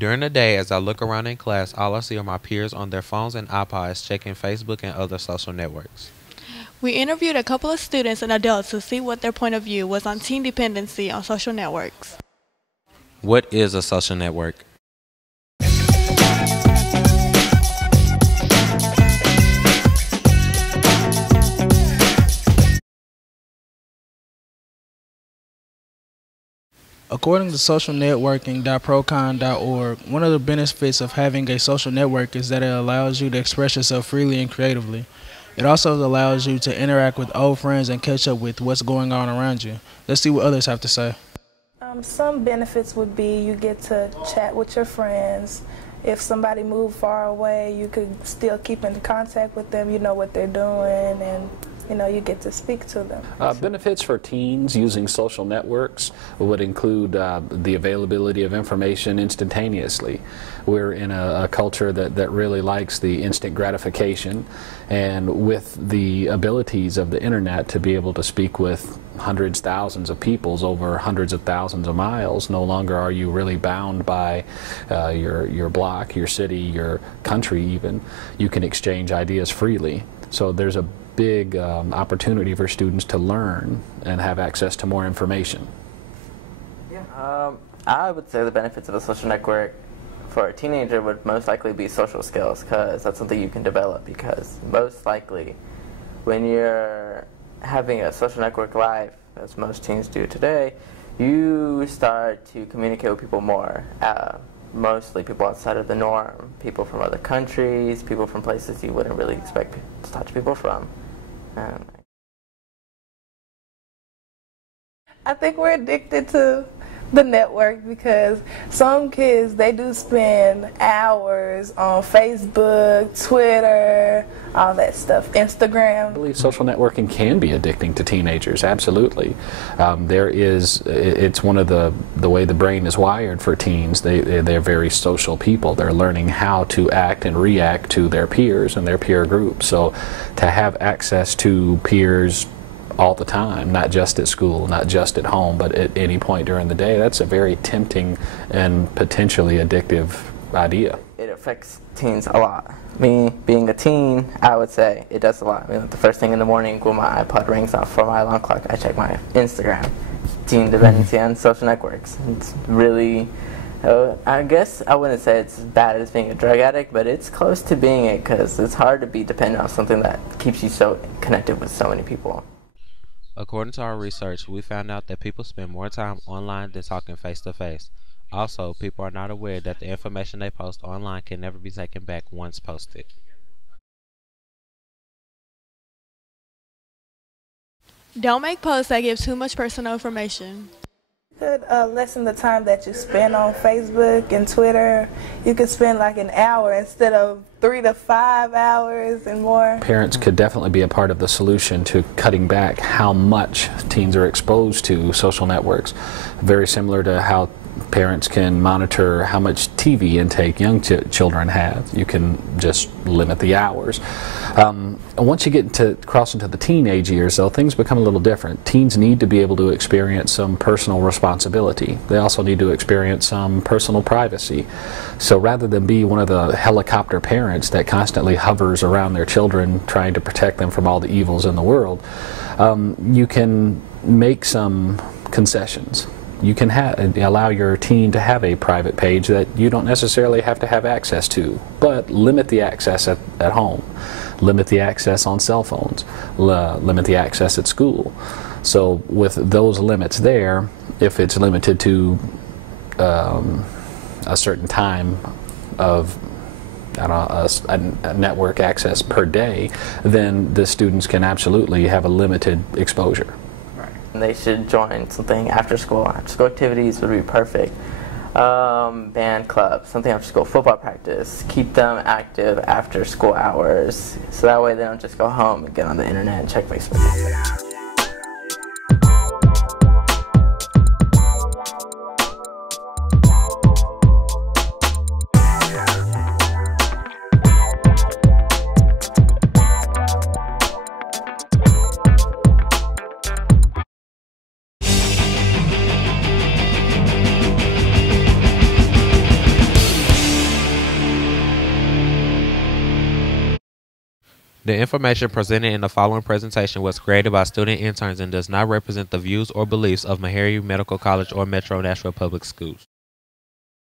During the day, as I look around in class, all I see are my peers on their phones and iPods checking Facebook and other social networks. We interviewed a couple of students and adults to see what their point of view was on teen dependency on social networks. What is a social network? According to socialnetworking.procon.org, one of the benefits of having a social network is that it allows you to express yourself freely and creatively. It also allows you to interact with old friends and catch up with what's going on around you. Let's see what others have to say. Some benefits would be you get to chat with your friends. If somebody moved far away, you could still keep in contact with them. You know what they're doing, and you get to speak to them. Benefits for teens using social networks would include the availability of information instantaneously. We're in a culture that really likes the instant gratification, and with the abilities of the internet to be able to speak with hundreds, thousands of peoples over hundreds of thousands of miles, no longer are you really bound by your block, your city, your country even. You can exchange ideas freely. So there's a big opportunity for students to learn and have access to more information. Yeah, I would say the benefits of a social network for a teenager would most likely be social skills, because that's something you can develop, because most likely when you're having a social network life, as most teens do today, you start to communicate with people more. Mostly people outside of the norm, people from other countries, people from places you wouldn't really expect to talk to people from. I think we're addicted to the network because some kids, they do spend hours on Facebook, Twitter, all that stuff, Instagram. I believe social networking can be addicting to teenagers, absolutely. It's one of the way the brain is wired for teens. They're very social people. They're learning how to act and react to their peers and their peer group. So to have access to peers all the time, not just at school, not just at home, but at any point during the day, that's a very tempting and potentially addictive idea. It affects teens a lot. Me being a teen, I would say it does a lot. The first thing in the morning when my iPod rings off for my alarm clock, I check my Instagram. Teen dependency on social networks. It's really, I guess I wouldn't say it's as bad as being a drug addict, but it's close to being it, because it's hard to be dependent on something that keeps you so connected with so many people. According to our research, we found out that people spend more time online than talking face-to-face. Also, people are not aware that the information they post online can never be taken back once posted. Don't make posts that give too much personal information. You could lessen the time that you spend on Facebook and Twitter. You could spend like an hour instead of 3 to 5 hours and more. Parents could definitely be a part of the solution to cutting back how much teens are exposed to social networks. Very similar to how parents can monitor how much TV intake young children have. You can just limit the hours. Once you get to cross into the teenage years, though, things become a little different. Teens need to be able to experience some personal responsibility. They also need to experience some personal privacy. So rather than be one of the helicopter parents that constantly hovers around their children trying to protect them from all the evils in the world, you can make some concessions. You can allow your teen to have a private page that you don't necessarily have to have access to, but limit the access at home, limit the access on cell phones, limit the access at school. So with those limits there, if it's limited to a certain time of a network access per day, then the students can absolutely have a limited exposure. They should join something after school. After school activities would be perfect. Band club, something after school, football practice. Keep them active after school hours, so that way they don't just go home and get on the internet and check Facebook. The information presented in the following presentation was created by student interns and does not represent the views or beliefs of Meharry Medical College or Metro Nashville Public Schools.